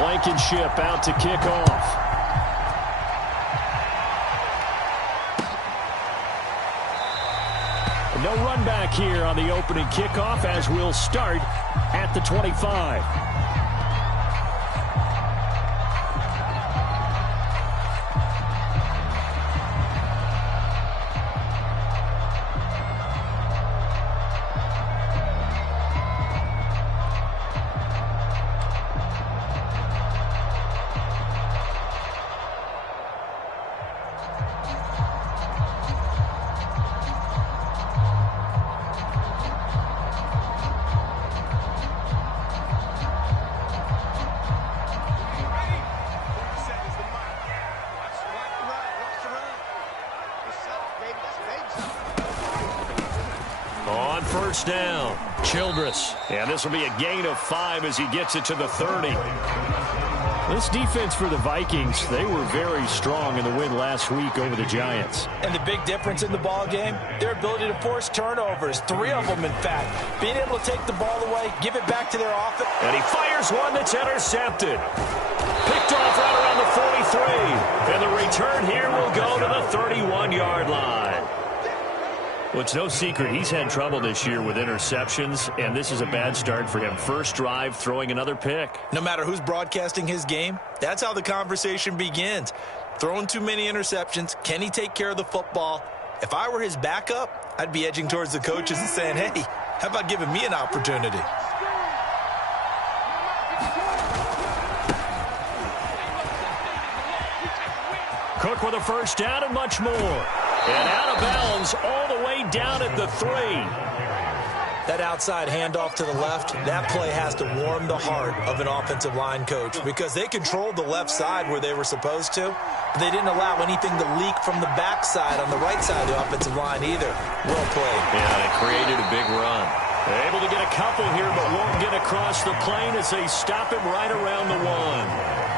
Blankenship out to kick off. No run back here on the opening kickoff as we'll start at the 25. On first down, Childress. And this will be a gain of 5 as he gets it to the 30. This defense for the Vikings, they were very strong in the win last week over the Giants. And the big difference in the ball game, their ability to force turnovers, 3 of them in fact. Being able to take the ball away, give it back to their offense. And he fires one that's intercepted. Picked off right around the 43. And the return here will go to the 31-yard line. Well, it's no secret he's had trouble this year with interceptions, and this is a bad start for him. First drive, throwing another pick. No matter who's broadcasting his game, that's how the conversation begins. Throwing too many interceptions, can he take care of the football? If I were his backup, I'd be edging towards the coaches and saying, hey, how about giving me an opportunity? Cook with a first down and much more. And out of bounds all the way down at the 3. That outside handoff to the left, that play has to warm the heart of an offensive line coach because they controlled the left side where they were supposed to, but they didn't allow anything to leak from the backside on the right side of the offensive line either. Well played. Yeah, they created a big run. They're able to get a couple here, but won't get across the plane as they stop him right around the 1.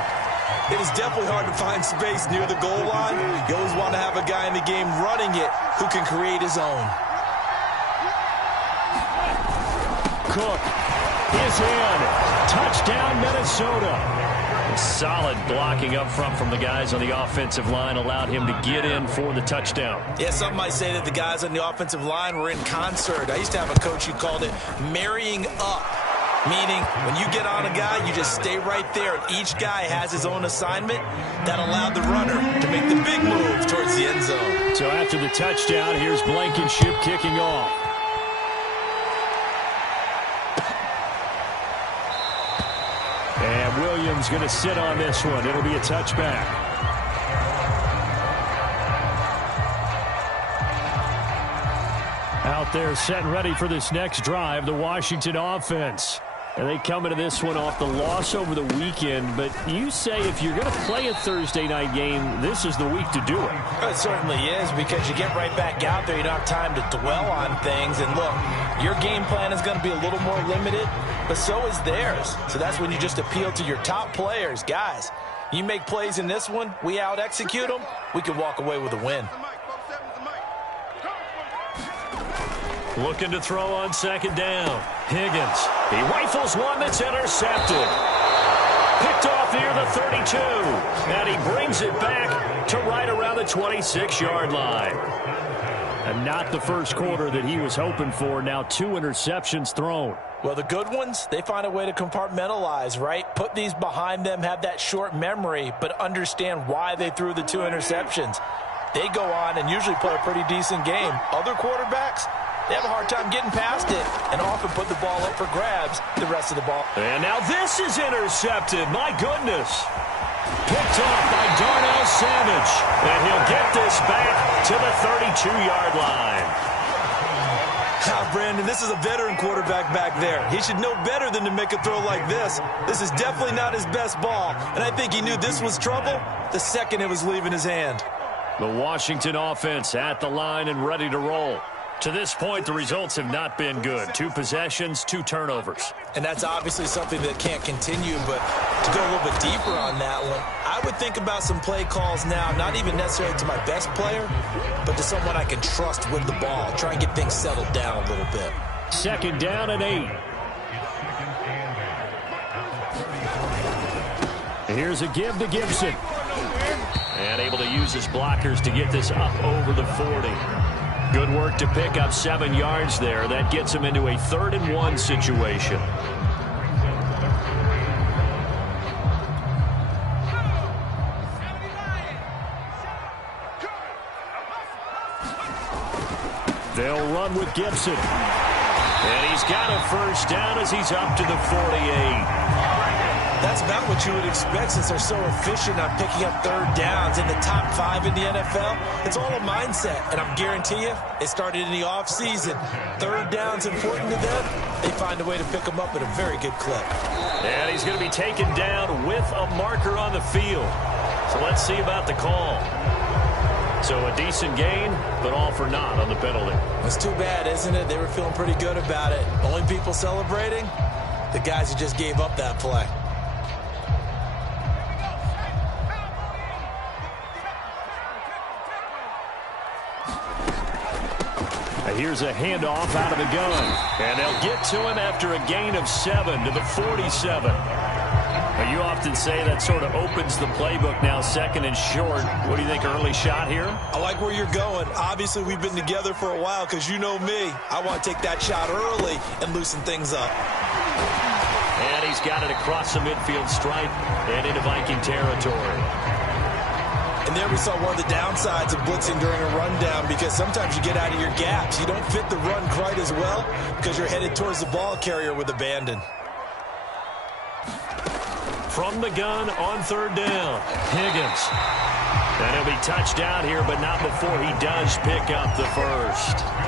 It is definitely hard to find space near the goal line. You always want to have a guy in the game running it who can create his own. Cook is in. Touchdown, Minnesota. Solid blocking up front from the guys on the offensive line allowed him to get in for the touchdown. Yeah, some might say that the guys on the offensive line were in concert. I used to have a coach who called it marrying up. Meaning, when you get on a guy, you just stay right there, and each guy has his own assignment. That allowed the runner to make the big move towards the end zone. So after the touchdown, here's Blankenship kicking off. And Williams going to sit on this one. It'll be a touchback. Out there set and ready for this next drive, the Washington offense. And they come into this one off the loss over the weekend. But you say if you're going to play a Thursday night game, this is the week to do it. It certainly is, because you get right back out there. You don't have time to dwell on things. And look, your game plan is going to be a little more limited, but so is theirs. So that's when you just appeal to your top players. Guys, you make plays in this one, we out-execute them, we can walk away with a win. Looking to throw on second down. Higgins. He rifles one that's intercepted. Picked off near the 32. And he brings it back to right around the 26-yard line. And not the first quarter that he was hoping for. Now 2 interceptions thrown. Well, the good ones, they find a way to compartmentalize, right? Put these behind them, have that short memory, but understand why they threw the 2 interceptions. They go on and usually play a pretty decent game. Other quarterbacks, they have a hard time getting past it and often put the ball up for grabs the rest of the ball. And now this is intercepted. My goodness. Picked off by Darnell Savage. And he'll get this back to the 32-yard line. Brandon, this is a veteran quarterback back there. He should know better than to make a throw like this. This is definitely not his best ball. And I think he knew this was trouble the second it was leaving his hand. The Washington offense at the line and ready to roll. To this point, the results have not been good. 2 possessions, 2 turnovers. And that's obviously something that can't continue, but to go a little bit deeper on that one, I would think about some play calls now, not even necessarily to my best player, but to someone I can trust with the ball. Try and get things settled down a little bit. Second down and 8. Here's a give to Gibson. And able to use his blockers to get this up over the 40. Good work to pick up 7 yards there. That gets him into a 3rd-and-1 situation. They'll run with Gibson. And he's got a 1st down as he's up to the 48. That's about what you would expect since they're so efficient on picking up 3rd downs in the top 5 in the NFL. It's all a mindset, and I'm guarantee you, it started in the offseason. 3rd down's important to them. They find a way to pick them up at a very good clip. And he's going to be taken down with a marker on the field. So let's see about the call. So a decent gain, but all for naught on the penalty. It's too bad, isn't it? They were feeling pretty good about it. Only people celebrating? The guys who just gave up that play. Here's a handoff out of the gun. And they'll get to him after a gain of 7 to the 47. Now, you often say that sort of opens the playbook now, 2nd and short. What do you think, early shot here? I like where you're going. Obviously, we've been together for a while because you know me. I want to take that shot early and loosen things up. And he's got it across the midfield stripe and into Viking territory. And there we saw one of the downsides of blitzing during a rundown because sometimes you get out of your gaps. You don't fit the run quite as well because you're headed towards the ball carrier with abandon. From the gun on 3rd down, Higgins. And he'll be touched out here, but not before he does pick up the 1st.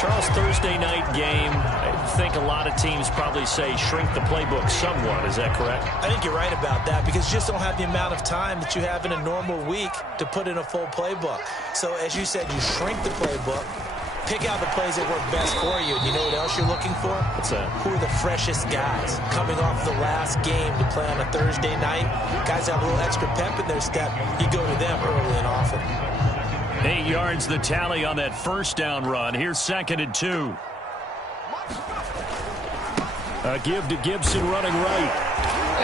Charles, Thursday night game, I think a lot of teams probably say shrink the playbook somewhat. Is that correct? I think you're right about that because you just don't have the amount of time that you have in a normal week to put in a full playbook. So as you said, you shrink the playbook, pick out the plays that work best for you. And you know what else you're looking for? What's that? Who are the freshest guys coming off the last game to play on a Thursday night? Guys have a little extra pep in their step. You go to them early and often. 8 yards the tally on that 1st down run. Here's 2nd and 2. A give to Gibson running right.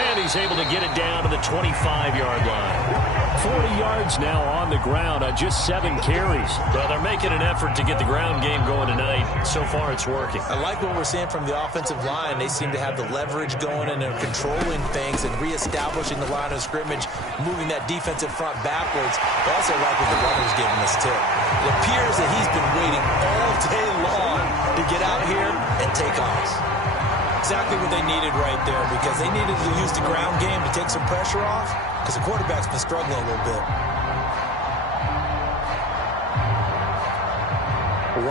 And he's able to get it down to the 25-yard line. 40 yards now on the ground on just 7 carries. Well, they're making an effort to get the ground game going tonight. So far, it's working. I like what we're seeing from the offensive line. They seem to have the leverage going, and they're controlling things and reestablishing the line of scrimmage, moving that defensive front backwards. I also like what the runner's giving us, too. It appears that he's been waiting all day long to get out here and take off. Exactly what they needed right there because they needed to use the ground game to take some pressure off because the quarterback's been struggling a little bit.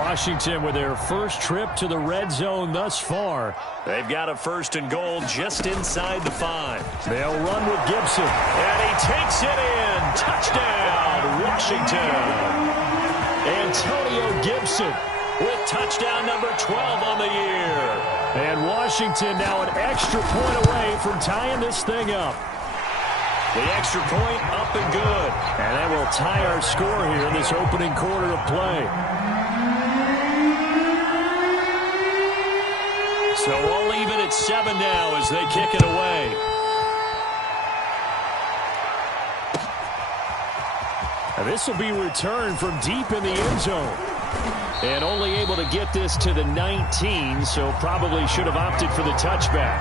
Washington with their first trip to the red zone thus far. They've got a 1st and goal just inside the 5. They'll run with Gibson. And he takes it in. Touchdown, Washington. Antonio Gibson with touchdown number 12 on the year. And Washington now an extra point away from tying this thing up. The extra point up and good. And that will tie our score here in this opening quarter of play. So all even at 7 now as they kick it away. And this will be returned from deep in the end zone. And only able to get this to the 19, so probably should have opted for the touchback.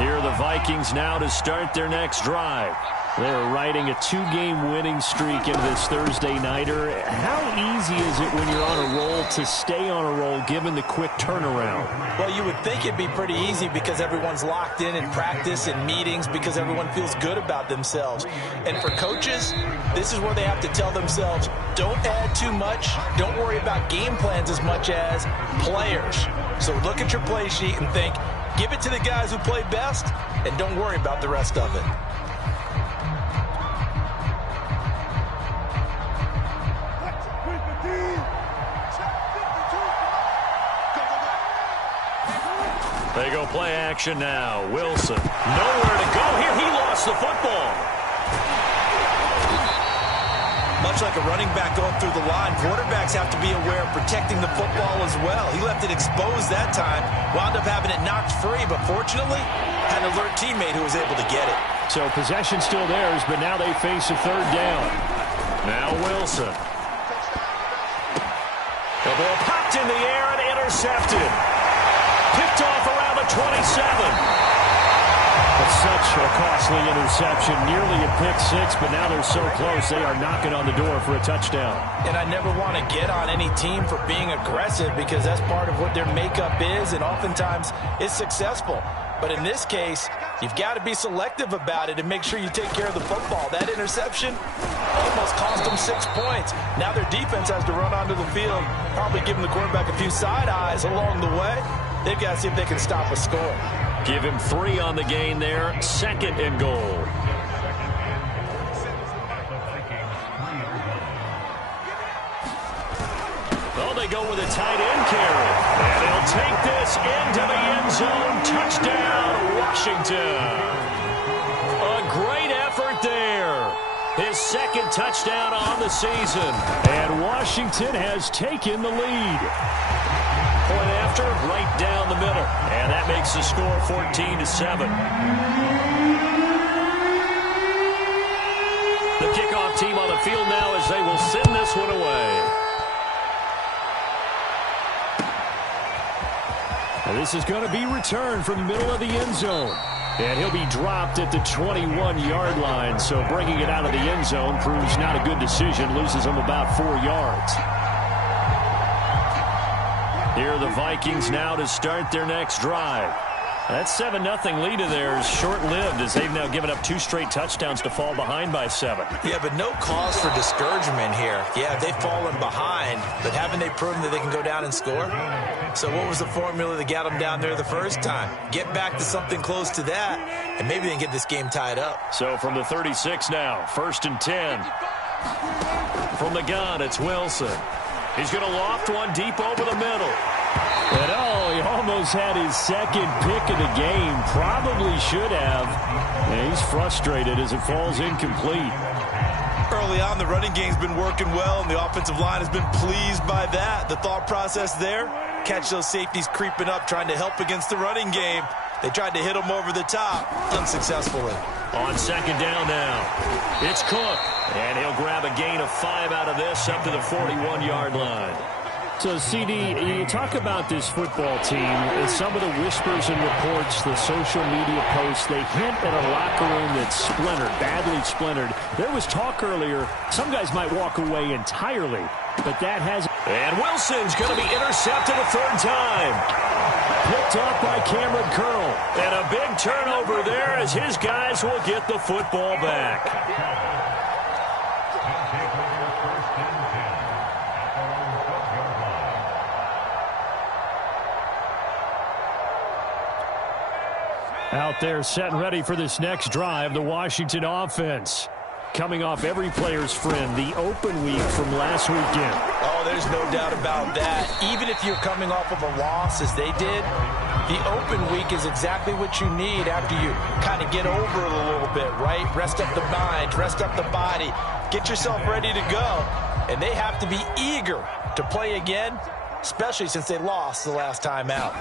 Here are the Vikings now to start their next drive. They're riding a 2-game winning streak into this Thursday nighter. How easy is it when you're on a roll to stay on a roll given the quick turnaround? Well, you would think it'd be pretty easy because everyone's locked in practice and meetings because everyone feels good about themselves. And for coaches, this is where they have to tell themselves, don't add too much. Don't worry about game plans as much as players. So look at your play sheet and think, give it to the guys who play best and don't worry about the rest of it. They go play action now. Wilson. Nowhere to go here. He lost the football. Much like a running back going through the line, quarterbacks have to be aware of protecting the football as well. He left it exposed that time, wound up having it knocked free, but fortunately, had an alert teammate who was able to get it. So possession still theirs, but now they face a third down. Now Wilson. The ball popped in the air and intercepted. Picked off around the 27. But such a costly interception, nearly a pick-6, but now they're so close they are knocking on the door for a touchdown. And I never want to get on any team for being aggressive because that's part of what their makeup is, and oftentimes it's successful. But in this case, you've got to be selective about it and make sure you take care of the football. That interception almost cost them 6 points. Now their defense has to run onto the field, probably giving the quarterback a few side eyes along the way. They've got to see if they can stop a score. Give him 3 on the gain there. 2nd and goal. Oh, they go with a tight end carry. And he'll take this into the end zone. Touchdown, Washington. A great effort there. His 2nd touchdown on the season. And Washington has taken the lead. Point after, right down the middle. And that makes the score 14-7. The kickoff team on the field now as they will send this one away. And this is going to be returned from the middle of the end zone. And he'll be dropped at the 21-yard line. So bringing it out of the end zone proves not a good decision. Loses him about 4 yards. Here are the Vikings now to start their next drive. That 7-0 lead of theirs short-lived as they've now given up 2 straight touchdowns to fall behind by 7. Yeah, but no cause for discouragement here. Yeah, they've fallen behind, but haven't they proven that they can go down and score? So what was the formula that got them down there the first time? Get back to something close to that, and maybe they can get this game tied up. So from the 36 now, 1st and 10. From the gun, it's Wilson. He's going to loft one deep over the middle. And oh, he almost had his 2nd pick of the game. Probably should have. And he's frustrated as it falls incomplete. Early on, the running game's been working well, and the offensive line has been pleased by that. The thought process there, catch those safeties creeping up, trying to help against the running game. They tried to hit him over the top, unsuccessfully. On 2nd down now, it's Cook. And he'll grab a gain of 5 out of this up to the 41-yard line. So, CD, you talk about this football team, some of the whispers and reports, the social media posts, they hint at a locker room that's splintered, badly splintered. There was talk earlier, some guys might walk away entirely, but that hasn't. And Wilson's going to be intercepted a 3rd time. Picked off by Cameron Curl. And a big turnover there as his guys will get the football back. Out there set and ready for this next drive, the Washington offense. Coming off every player's friend, the open week from last weekend. Oh, there's no doubt about that. Even if you're coming off of a loss as they did, the open week is exactly what you need after you kind of get over it a little bit, right? Rest up the mind, rest up the body, get yourself ready to go. And they have to be eager to play again, especially since they lost the last time out.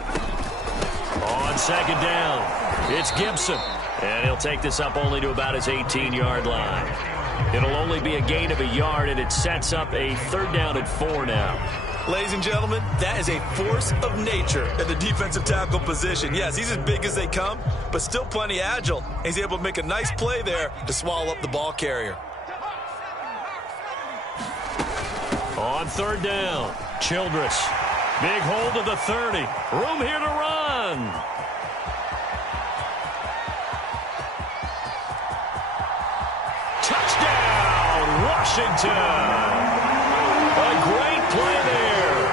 On 2nd down, it's Gibson. And he'll take this up only to about his 18-yard line. It'll only be a gain of a yard, and it sets up a 3rd down and 4 now. Ladies and gentlemen, that is a force of nature at the defensive tackle position. Yes, he's as big as they come, but still plenty agile. He's able to make a nice play there to swallow up the ball carrier. On 3rd down, Childress. Big hold of the 30. Room here to run. Touchdown, Washington. A great play there.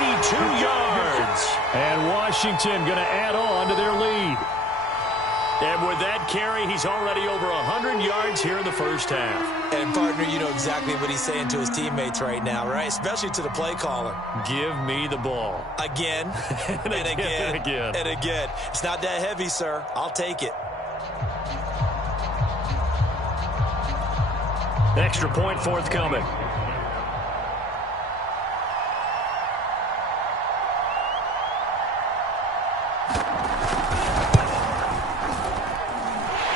82 yards. And Washington going to add on to their lead. And with that carry, he's already over 100 yards here in the first half. And, partner, you know exactly what he's saying to his teammates right now, right? Especially to the play caller. Give me the ball. Again, and again, and again. It's not that heavy, sir. I'll take it. Extra point forthcoming.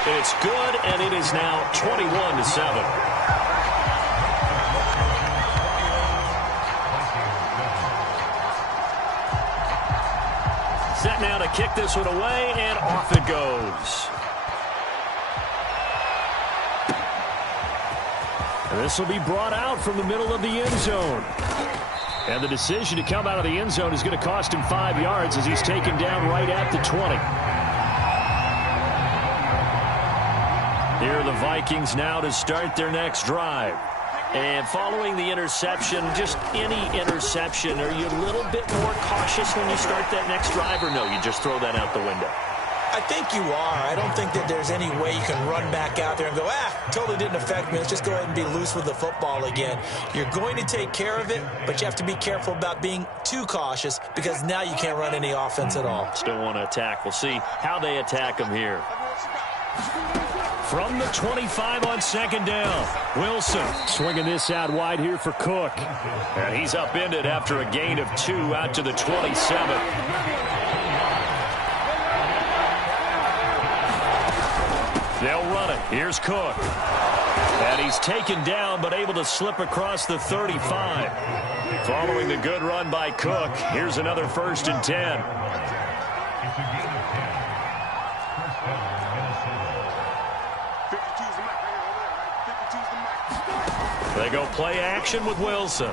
It's good, and it is now 21-7. Set now to kick this one away, and off it goes. And this will be brought out from the middle of the end zone. And the decision to come out of the end zone is going to cost him 5 yards as he's taken down right at the 20. Here are the Vikings now to start their next drive. And following the interception, just any interception, are you a little bit more cautious when you start that next drive, or no, you just throw that out the window? I think you are. I don't think that there's any way you can run back out there and go, totally didn't affect me. Let's just go ahead and be loose with the football again. You're going to take care of it, but you have to be careful about being too cautious because now you can't run any offense at all. Still want to attack. We'll see how they attack them here. From the 25 on second down, Wilson swinging this out wide here for Cook. And he's upended after a gain of 2 out to the 27. They'll run it. Here's Cook. And he's taken down but able to slip across the 35. Following the good run by Cook, here's another 1st and 10. They go play action with Wilson.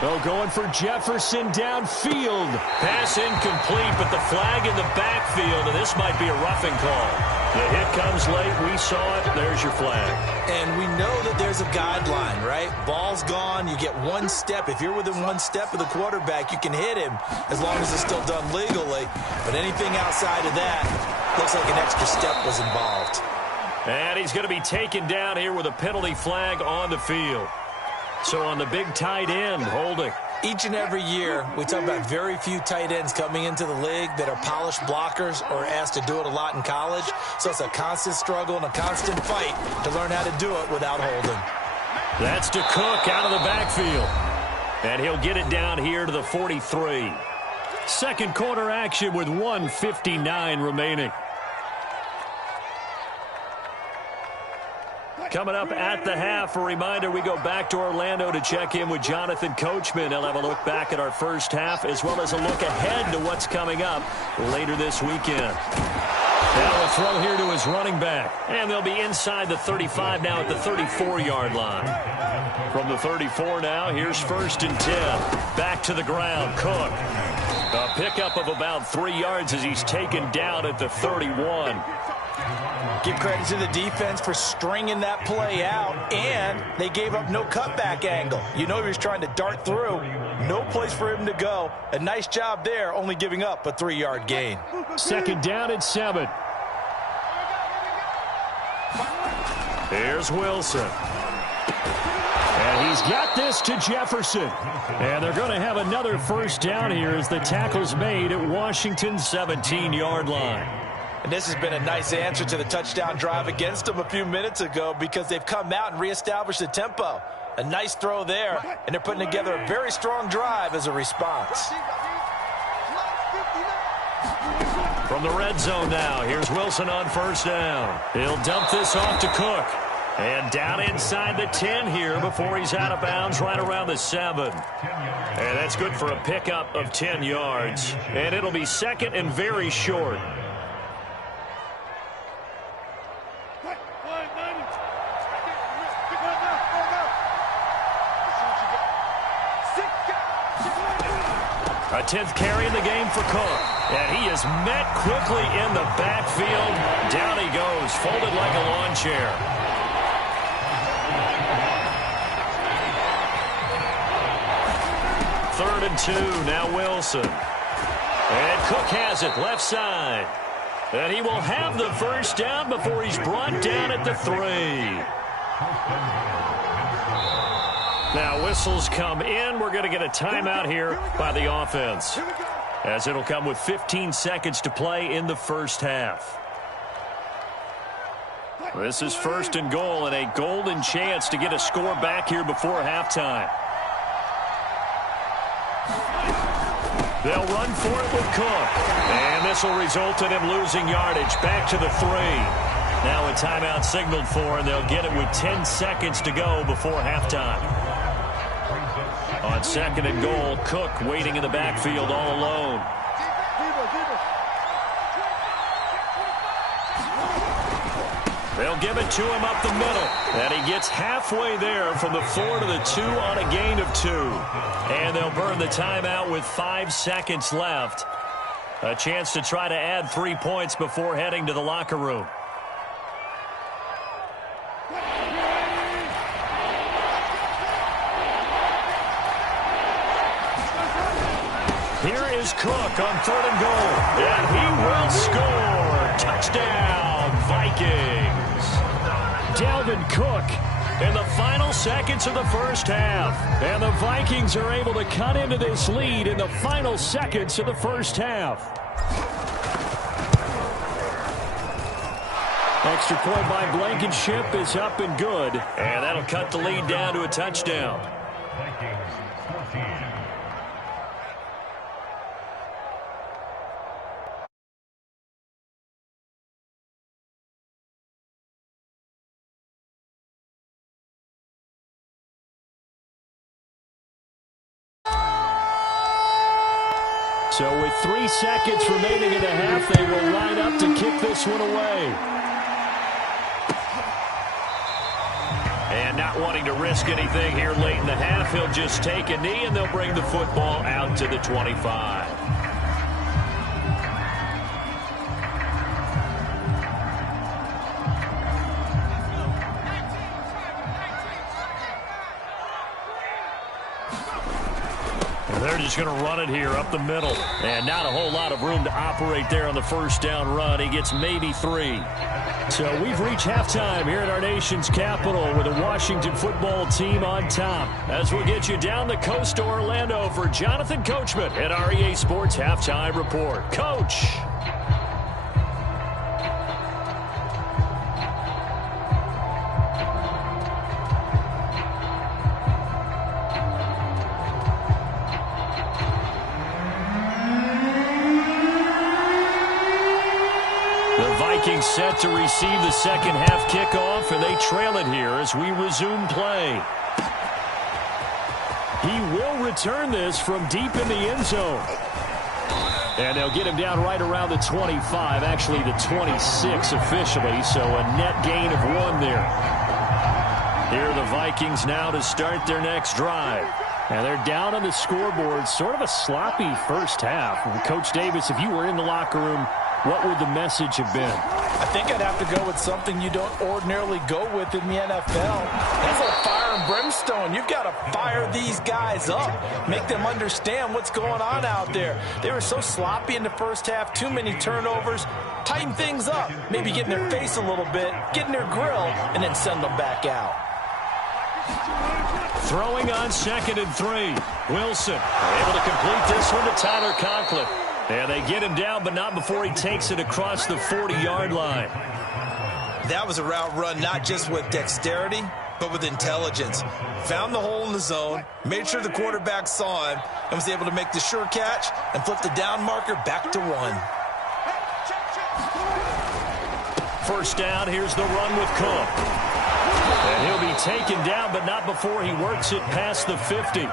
Oh, going for Jefferson downfield. Pass incomplete, but the flag in the backfield, and this might be a roughing call. The hit comes late. We saw it. There's your flag. And we know that there's a guideline, right? Ball's gone. You get 1 step. If you're within 1 step of the quarterback, you can hit him as long as it's still done legally. But anything outside of that looks like an extra step was involved. And he's going to be taken down here with a penalty flag on the field. So on the big tight end, holding. Each and every year, we talk about very few tight ends coming into the league that are polished blockers or asked to do it a lot in college. So it's a constant struggle and a constant fight to learn how to do it without holding. That's to Cook out of the backfield. And he'll get it down here to the 43. Second quarter action with 1:59 remaining. Coming up at the half, a reminder, we go back to Orlando to check in with Jonathan Coachman. He'll have a look back at our first half as well as a look ahead to what's coming up later this weekend. Now a throw here to his running back. And they'll be inside the 35 now at the 34-yard line. From the 34 now, here's 1st and 10. Back to the ground, Cook. A pickup of about 3 yards as he's taken down at the 31. Give credit to the defense for stringing that play out, and they gave up no cutback angle. You know he was trying to dart through. No place for him to go. A nice job there, only giving up a 3-yard gain. Second down and 7. Here's Wilson. And he's got this to Jefferson. And they're going to have another 1st down here as the tackle's made at Washington's 17-yard line. And this has been a nice answer to the touchdown drive against them a few minutes ago because they've come out and reestablished the tempo. A nice throw there, and they're putting together a very strong drive as a response. From the red zone now, here's Wilson on 1st down. He'll dump this off to Cook. And down inside the 10 here before he's out of bounds right around the 7. And that's good for a pickup of 10 yards. And it'll be 2nd and very short. A 10th carry in the game for Cook. And he is met quickly in the backfield. Down he goes, folded like a lawn chair. Third and 2, now Wilson. And Cook has it, left side. And he will have the 1st down before he's brought down at the 3. Now whistles come in. We're going to get a timeout here by the offense, as it'll come with 15 seconds to play in the 1st half. This is 1st and goal and a golden chance to get a score back here before halftime. They'll run for it with Cook. And this will result in him losing yardage. Back to the 3. Now a timeout signaled for, and they'll get it with 10 seconds to go before halftime. On 2nd and goal, Cook waiting in the backfield all alone. They'll give it to him up the middle. And he gets halfway there from the 4 to the 2 on a gain of 2. And they'll burn the timeout with 5 seconds left. A chance to try to add 3 points before heading to the locker room. Here is Cook on 3rd and goal. And he will score. Touchdown, Vikings. Dalvin Cook in the final seconds of the first half. And the Vikings are able to cut into this lead in the final seconds of the first half. Extra point by Blankenship is up and good. And that'll cut the lead down to a touchdown. So with 3 seconds remaining in the half, they will line up to kick this one away. And not wanting to risk anything here late in the half, he'll just take a knee and they'll bring the football out to the 25. They're just going to run it here up the middle. And not a whole lot of room to operate there on the first down run. He gets maybe 3. So we've reached halftime here at our nation's capital with the Washington football team on top. As we'll get you down the coast to Orlando for Jonathan Coachman at REA Sports Halftime Report. Coach. Vikings set to receive the second half kickoff, and they trail it here as we resume play. He will return this from deep in the end zone. And they'll get him down right around the 25, actually the 26 officially, so a net gain of 1 there. Here are the Vikings now to start their next drive. And they're down on the scoreboard, sort of a sloppy first half. And Coach Davis, if you were in the locker room, what would the message have been? I think I'd have to go with something you don't ordinarily go with in the NFL. That's like fire and brimstone. You've got to fire these guys up. Make them understand what's going on out there. They were so sloppy in the first half, too many turnovers. Tighten things up. Maybe get in their face a little bit, get in their grill, and then send them back out. Throwing on 2nd and 3. Wilson able to complete this one to Tyler Conklin. And they get him down, but not before he takes it across the 40-yard line. That was a route run not just with dexterity, but with intelligence. Found the hole in the zone, made sure the quarterback saw him, and was able to make the sure catch and flip the down marker back to 1. First down, here's the run with Cook. And he'll be taken down, but not before he works it past the 50.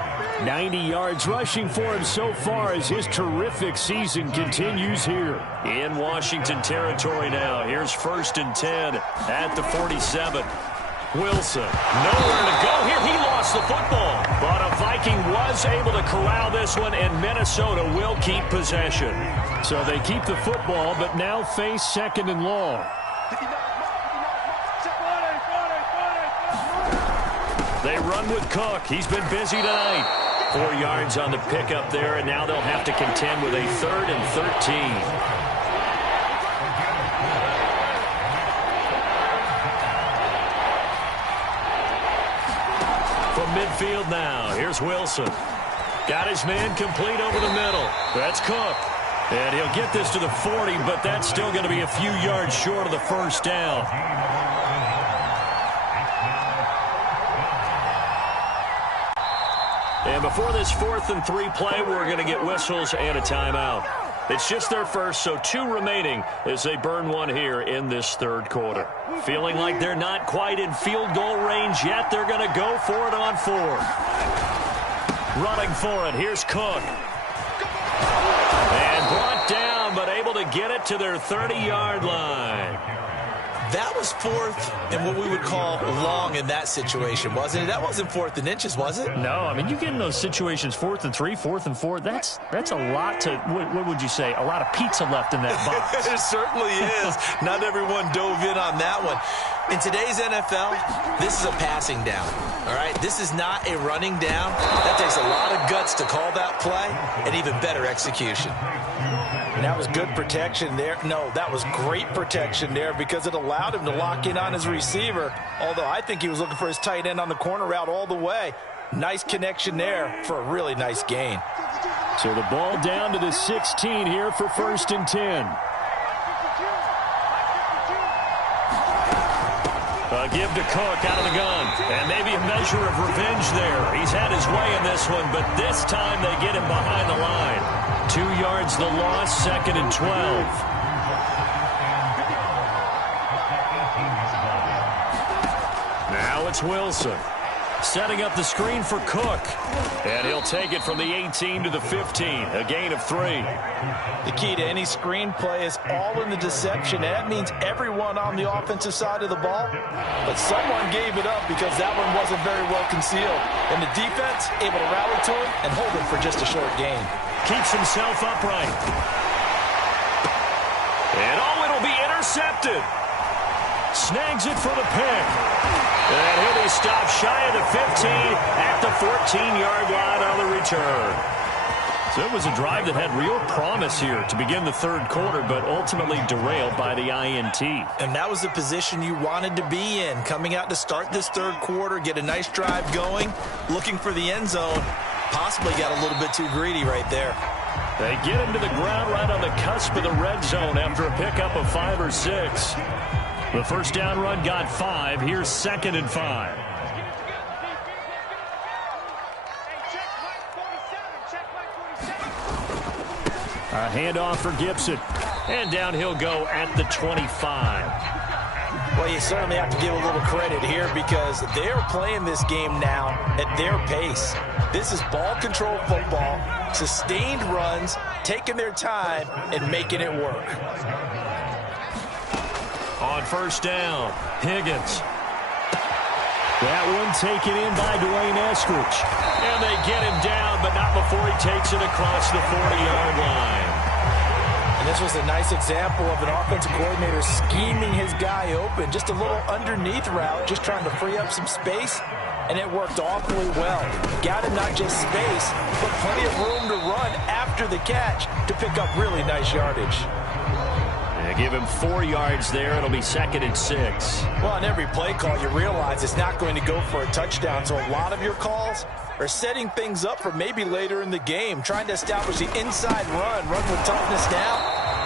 90 yards rushing for him so far as his terrific season continues here. In Washington territory now. Here's 1st and 10 at the 47. Wilson, nowhere to go here. He lost the football. But a Viking was able to corral this one, and Minnesota will keep possession. So they keep the football, but now face 2nd and long. They run with Cook. He's been busy tonight. 4 yards on the pickup there, and now they'll have to contend with a 3rd and 13. From midfield now, here's Wilson. Got his man complete over the middle. That's Cook. And he'll get this to the 40, but that's still going to be a few yards short of the first down. And before this 4th and 3 play, we're going to get whistles and a timeout. It's just their first, so 2 remaining as they burn one here in this 3rd quarter. Feeling like they're not quite in field goal range yet. They're going to go for it on 4th. Running for it. Here's Cook. And brought down, but able to get it to their 30-yard line. That was 4th and what we would call long in that situation, wasn't it? That wasn't 4th and inches, was it? No, I mean, you get in those situations, 4th and 3, 4th and 4. That's a lot to, what would you say, a lot of pizza left in that box. It certainly is. Not everyone dove in on that one. In today's NFL, this is a passing down, all right? This is not a running down. That takes a lot of guts to call that play and even better execution. And that was good protection there. No, that was great protection there because it allowed him to lock in on his receiver, although I think he was looking for his tight end on the corner route all the way. Nice connection there for a really nice gain. So the ball down to the 16 here for 1st and 10. A give to Cook out of the gun. And maybe a measure of revenge there. He's had his way in this one, but this time they get him behind the line. 2 yards the loss, 2nd and 12. Now it's Wilson. Setting up the screen for Cook. And he'll take it from the 18 to the 15. A gain of 3. The key to any screen play is all in the deception. That means everyone on the offensive side of the ball. But someone gave it up because that one wasn't very well concealed. And the defense able to rally to him and hold him for just a short gain. Keeps himself upright. And it'll be intercepted. Snags it for the pick. And he'll be stopped shy of the 15 at the 14-yard line on the return. So it was a drive that had real promise here to begin the 3rd quarter, but ultimately derailed by the INT. And that was the position you wanted to be in, coming out to start this 3rd quarter, get a nice drive going, looking for the end zone. Possibly got a little bit too greedy right there. They get him to the ground right on the cusp of the red zone after a pickup of 5 or 6. The first down run got 5. Here's 2nd and 5. A handoff for Gibson. And down he'll go at the 25. Well, you certainly have to give a little credit here because they're playing this game now at their pace. This is ball control football, sustained runs, taking their time and making it work. On first down, Higgins. That one taken in by Dwayne Eskridge. And they get him down, but not before he takes it across the 40-yard line. And this was a nice example of an offensive coordinator scheming his guy open. Just a little underneath route, just trying to free up some space. And it worked awfully well. Got him not just space, but plenty of room to run after the catch to pick up really nice yardage. They give him 4 yards there. It'll be 2nd and 6. Well, on every play call, you realize it's not going to go for a touchdown. So a lot of your calls are setting things up for maybe later in the game, trying to establish the inside run with toughness now,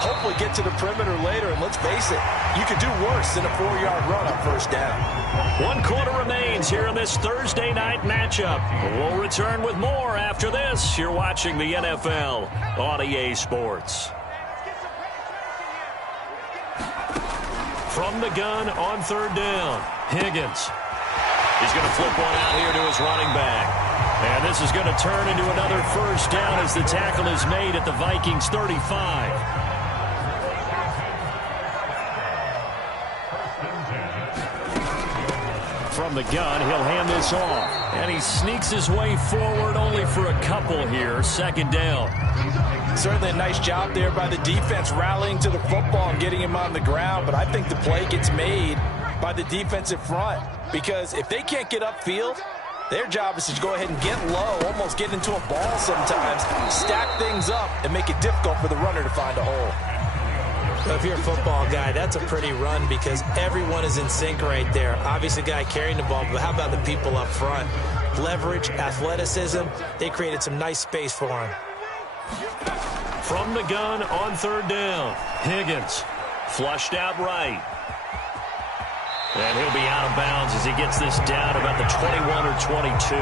hopefully get to the perimeter later. And let's face it, you could do worse than a 4-yard run on first down. 1 quarter remains here in this Thursday night matchup. We'll return with more after this. You're watching the NFL on EA Sports. From the gun on 3rd down, Higgins. He's going to flip one out here to his running back. And this is going to turn into another first down as the tackle is made at the Vikings 35. From the gun, he'll hand this off. And he sneaks his way forward only for a couple here. 2nd down. Certainly a nice job there by the defense rallying to the football and getting him on the ground. But I think the play gets made by the defensive front. Because if they can't get upfield, their job is to go ahead and get low, almost get into a ball sometimes, stack things up, and make it difficult for the runner to find a hole. So if you're a football guy, that's a pretty run because everyone is in sync right there. Obviously, the guy carrying the ball, but how about the people up front? Leverage, athleticism, they created some nice space for him. From the gun on 3rd down, Higgins flushed out right. And he'll be out of bounds as he gets this down about the 21 or 22.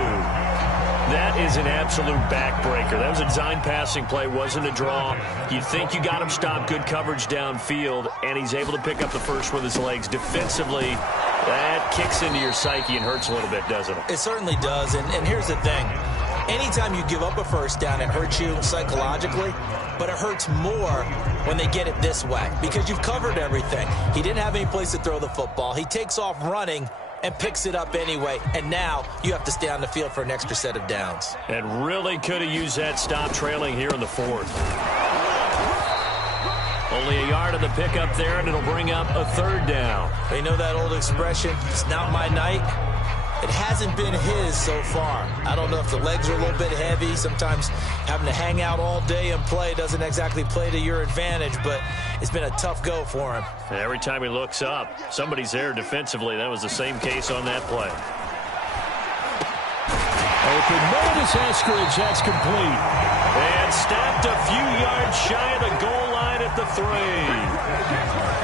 That is an absolute backbreaker. That was a design passing play, wasn't a draw. You think you got him stopped, good coverage downfield, and he's able to pick up the first with his legs. Defensively, that kicks into your psyche and hurts a little bit, doesn't it? It certainly does, and here's the thing. Anytime you give up a first down, it hurts you psychologically, but it hurts more when they get it this way because you've covered everything. He didn't have any place to throw the football. He takes off running and picks it up anyway, and now you have to stay on the field for an extra set of downs. And really could have used that stop trailing here in the fourth. Only a yard of the pickup there, and it'll bring up a third down. You know that old expression, it's not my night? It hasn't been his so far. I don't know if the legs are a little bit heavy. Sometimes having to hang out all day and play doesn't exactly play to your advantage, but it's been a tough go for him. Every time he looks up, somebody's there defensively. That was the same case on that play. Open Meredith Eskridge, that's complete. And stopped a few yards shy of the goal line at the 3.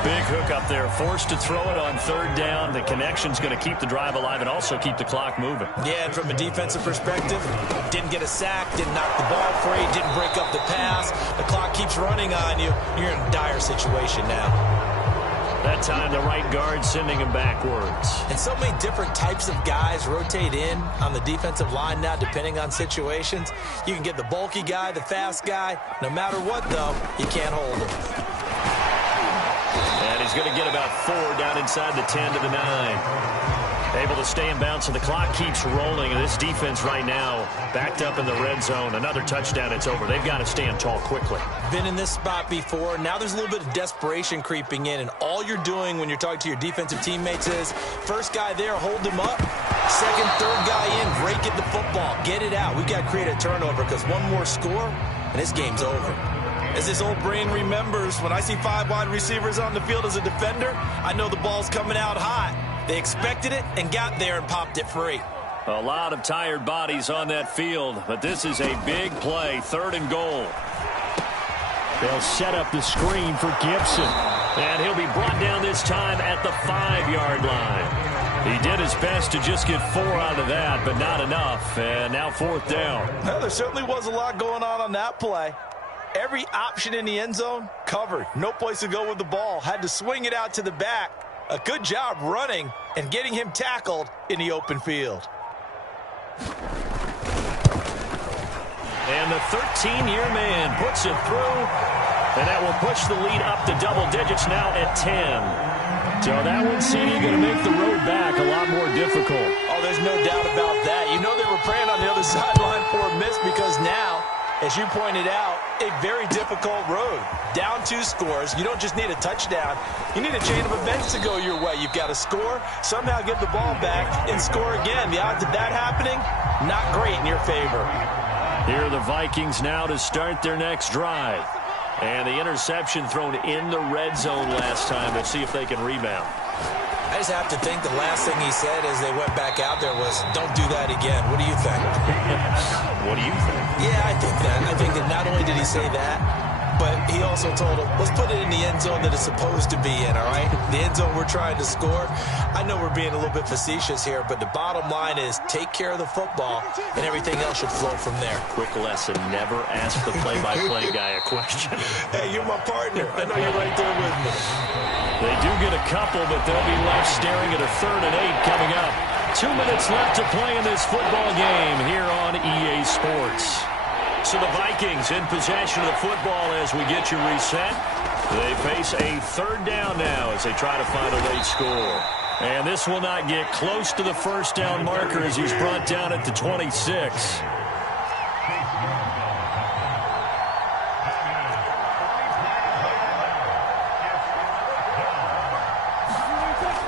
Big hook up there, forced to throw it on third down. The connection's going to keep the drive alive and also keep the clock moving. Yeah, and from a defensive perspective, didn't get a sack, didn't knock the ball free, didn't break up the pass. The clock keeps running on you. You're in a dire situation now. That time, the right guard sending him backwards. And so many different types of guys rotate in on the defensive line now, depending on situations. You can get the bulky guy, the fast guy. No matter what, though, you can't hold him. And he's going to get about 4 down inside the 10 to the 9. Able to stay in bounds, so the clock keeps rolling. And this defense right now backed up in the red zone. Another touchdown, it's over. They've got to stand tall quickly. Been in this spot before. Now there's a little bit of desperation creeping in, and all you're doing when you're talking to your defensive teammates is first guy there, hold him up. Second, third guy in, break at the football. Get it out. We've got to create a turnover because one more score, and this game's over. As this old brain remembers, when I see 5 wide receivers on the field as a defender, I know the ball's coming out hot. They expected it and got there and popped it free. A lot of tired bodies on that field, but this is a big play, 3rd and goal. They'll set up the screen for Gibson. And he'll be brought down this time at the 5-yard line. He did his best to just get 4 out of that, but not enough. And now 4th down. Well, there certainly was a lot going on that play. Every option in the end zone covered. No place to go with the ball. Had to swing it out to the back. A good job running and getting him tackled in the open field. And the 13-year man puts it through. And that will push the lead up to double digits now at 10. So that one, CD, going to make the road back a lot more difficult. Oh, there's no doubt about that. You know they were praying on the other sideline for a miss because now, as you pointed out, a very difficult road. Down 2 scores. You don't just need a touchdown. You need a chain of events to go your way. You've got to score, somehow get the ball back, and score again. The odds of that happening, not great in your favor. Here are the Vikings now to start their next drive. And the interception thrown in the red zone last time. We'll see if they can rebound. I just have to think the last thing he said as they went back out there was, don't do that again. What do you think? What do you think? Yeah, I think that. I think that not only did he say that, but he also told him, let's put it in the end zone that it's supposed to be in, all right? The end zone we're trying to score. I know we're being a little bit facetious here, but the bottom line is take care of the football, and everything else should flow from there. Quick lesson, never ask the play-by-play guy a question. Hey, you're my partner. I know you're right there with me. They do get a couple, but they'll be left staring at a 3rd and 8 coming up. 2 minutes left to play in this football game here on EA Sports. So the Vikings in possession of the football as we get you reset. They face a 3rd down now as they try to find a late score. And this will not get close to the 1st down marker as he's brought down at the 26.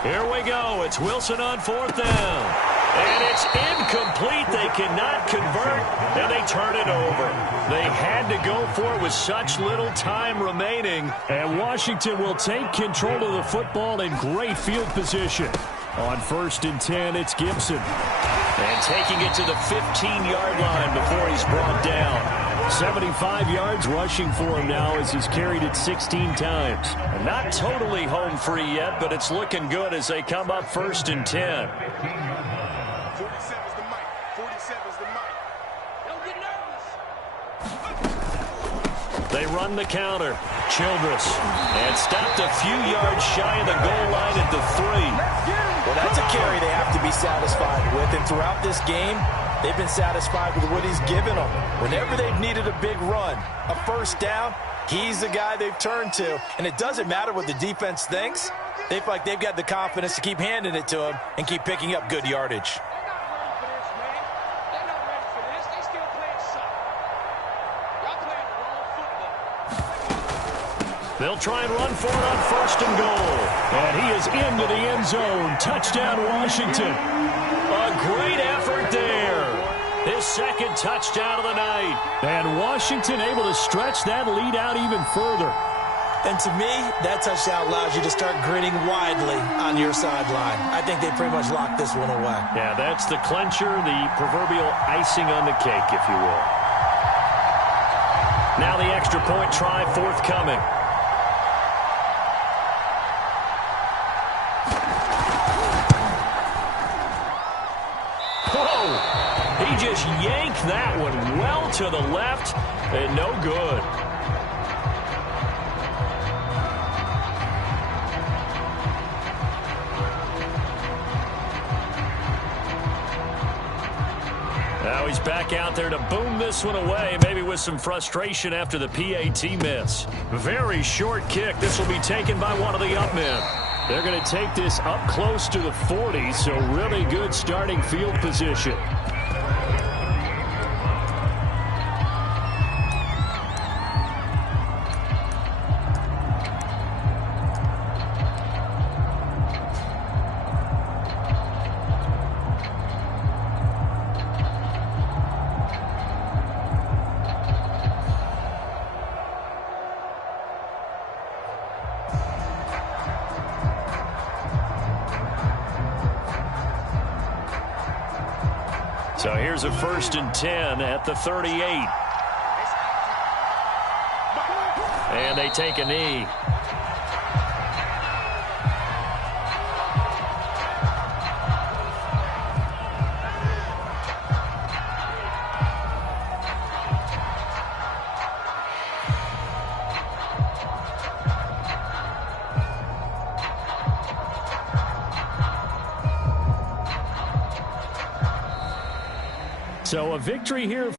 Here we go. It's Wilson on 4th down. And it's incomplete. They cannot convert, and they turn it over. They had to go for it with such little time remaining. And Washington will take control of the football in great field position. On 1st and 10, it's Gibson. And taking it to the 15-yard line before he's brought down. 75 yards rushing for him now as he's carried it 16 times. And not totally home free yet, but it's looking good as they come up 1st and 10. They run the counter. Childress. And stopped a few yards shy of the goal line at the 3. Well, that's a carry they have to be satisfied with. And throughout this game, they've been satisfied with what he's given them. Whenever they've needed a big run, a first down, he's the guy they've turned to. And it doesn't matter what the defense thinks. They feel like they've got the confidence to keep handing it to him and keep picking up good yardage. They'll try and run for it on 1st and goal. And he is into the end zone. Touchdown, Washington. A great effort there. His 2nd touchdown of the night. And Washington able to stretch that lead out even further. And to me, that touchdown allows you to start grinning widely on your sideline. I think they pretty much locked this one away. Yeah, that's the clincher, the proverbial icing on the cake, if you will. Now the extra point try forthcoming. Whoa! He just yanked that one well to the left, and no good. Now he's back out there to boom this one away, maybe with some frustration after the PAT miss. Very short kick. This will be taken by one of the up men. They're going to take this up close to the 40, so really good starting field position. So here's a 1st and 10 at the 38. And they take a knee. So a victory here.